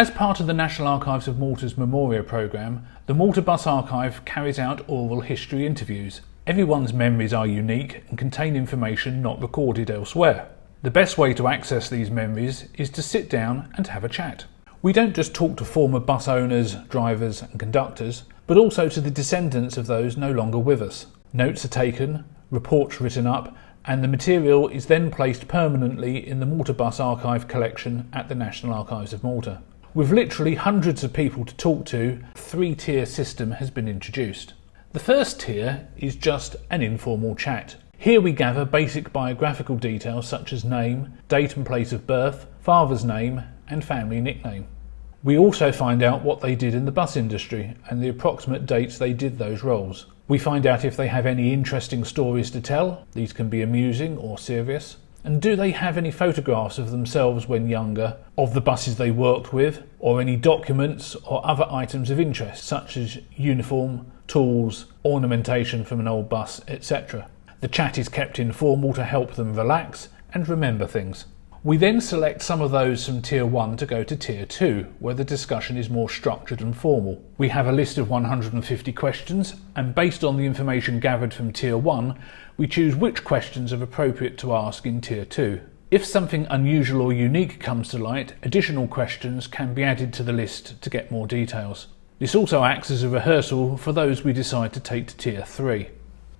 As part of the National Archives of Malta's Memorja programme, the Malta Bus Archive carries out oral history interviews. Everyone's memories are unique and contain information not recorded elsewhere. The best way to access these memories is to sit down and have a chat. We don't just talk to former bus owners, drivers and conductors, but also to the descendants of those no longer with us. Notes are taken, reports written up, and the material is then placed permanently in the Malta Bus Archive collection at the National Archives of Malta. With literally hundreds of people to talk to, a three-tier system has been introduced. The first tier is just an informal chat. Here we gather basic biographical details such as name, date and place of birth, father's name and family nickname. We also find out what they did in the bus industry and the approximate dates they did those roles. We find out if they have any interesting stories to tell, these can be amusing or serious, and do they have any photographs of themselves when younger, of the buses they worked with, or any documents or other items of interest such as uniform, tools, ornamentation from an old bus, etc. The chat is kept informal to help them relax and remember things. We then select some of those from Tier 1 to go to Tier 2, where the discussion is more structured and formal. We have a list of 150 questions, and based on the information gathered from Tier 1, we choose which questions are appropriate to ask in Tier 2. If something unusual or unique comes to light, additional questions can be added to the list to get more details. This also acts as a rehearsal for those we decide to take to Tier 3.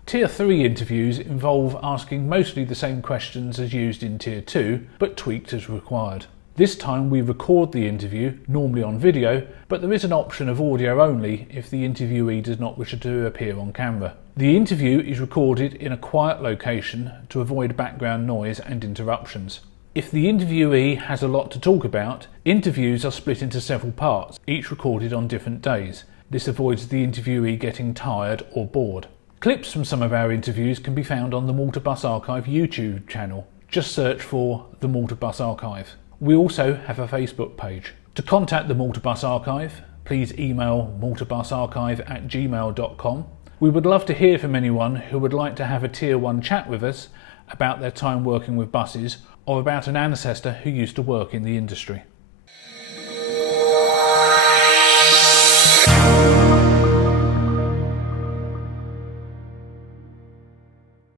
Tier 3 interviews involve asking mostly the same questions as used in Tier 2, but tweaked as required. This time we record the interview, normally on video, but there is an option of audio only if the interviewee does not wish to appear on camera. The interview is recorded in a quiet location to avoid background noise and interruptions. If the interviewee has a lot to talk about, interviews are split into several parts, each recorded on different days. This avoids the interviewee getting tired or bored. Clips from some of our interviews can be found on the Malta Bus Archive YouTube channel. Just search for the Malta Bus Archive. We also have a Facebook page. To contact the Malta Bus Archive, please email maltabusarchive@gmail.com. We would love to hear from anyone who would like to have a Tier 1 chat with us about their time working with buses or about an ancestor who used to work in the industry.